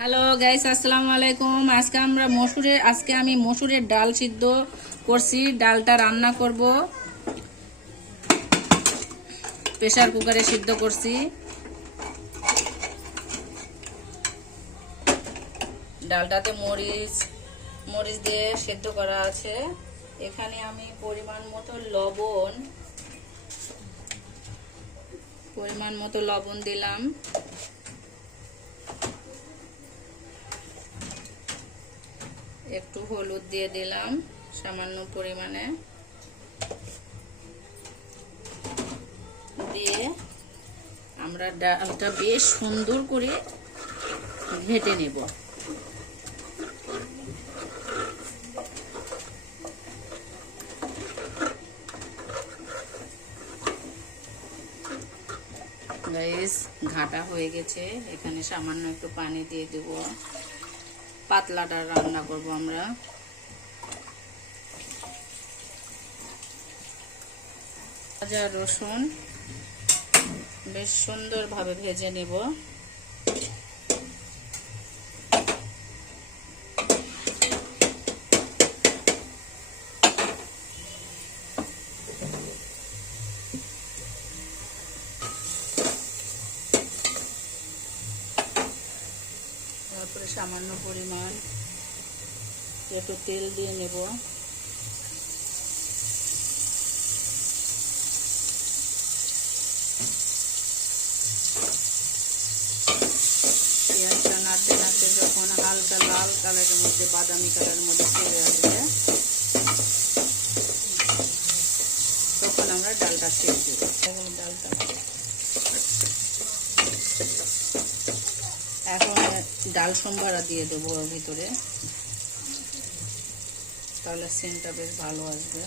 Hello guys, আসসালামু আলাইকুম। আজকে আমি মসুরের ডাল সিদ্ধ করছি। ডালটা রান্না করব, প্রেসার কুকারে সিদ্ধ করছি। ডালটাতে মরিচ দিয়ে সিদ্ধ করা আছে। এখানে আমি পরিমাণ মতো লবণ দিলাম। একটু হলুদ দিয়ে দিলাম সামান্য পরিমাণে, দিয়ে আমরা ডালটা বেশ সুন্দর করে ঘেটে নেব। গাইস, ঘাটা হয়ে গেছে। এখানে সামান্য একটু পানি দিয়ে দেব। পাতলাটা রান্না করব আমরা। ভাজা রসুন বেশ সুন্দরভাবে ভেজে নেব। তারপরে সামান্য পরিমাণ একটু তেল দিয়ে নেব। পেঁয়াজটা নাড়তে নাড়তে যখন হালকা লাল কালারের মধ্যে, বাদামি কালারের মধ্যে চলে আসবে, তখন আমরা ডালটা ছেড়ে দেব। ডালটা এখন ডাল সম্বারা দিয়ে দেবো ওর ভিতরে, তাহলে সেন্টটা বেশ ভালো আসবে।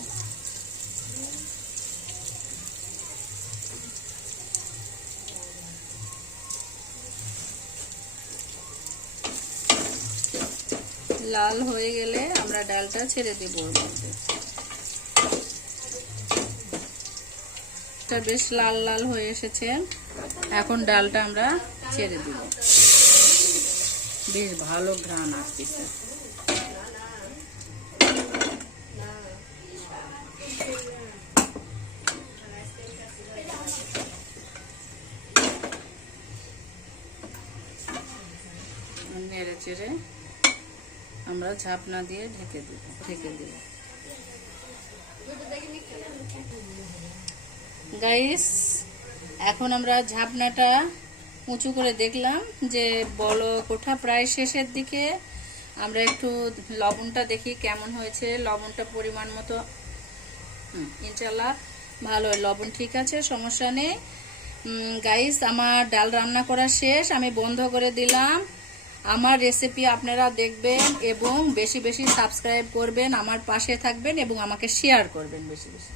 লাল হয়ে গেলে আমরা ডালটা ছেড়ে দেব ওর মধ্যে। এটা বেশ লাল লাল হয়ে এসেছে। এখন ডালটা আমরা ছেড়ে দেব। বেশ ভালো ঘ্রাণ আসতেছে। নেড়ে চেড়ে আমরা ঝাপনা দিয়ে ঢেকে দেব। গাইস, এখন আমরা ঝাপনাটা উঁচু করে দেখলাম যে বলক ওঠা প্রায় শেষের দিকে। আমরা একটু লবণটা দেখি কেমন হয়েছে। লবণটা পরিমাণ মতো, ইনশাল্লাহ ভালো, লবণ ঠিক আছে, সমস্যা নেই। গাইস, আমার ডাল রান্না করা শেষ, আমি বন্ধ করে দিলাম। আমার রেসিপি আপনারা দেখবেন এবং বেশি বেশি সাবস্ক্রাইব করবেন, আমার পাশে থাকবেন এবং আমাকে শেয়ার করবেন বেশি বেশি।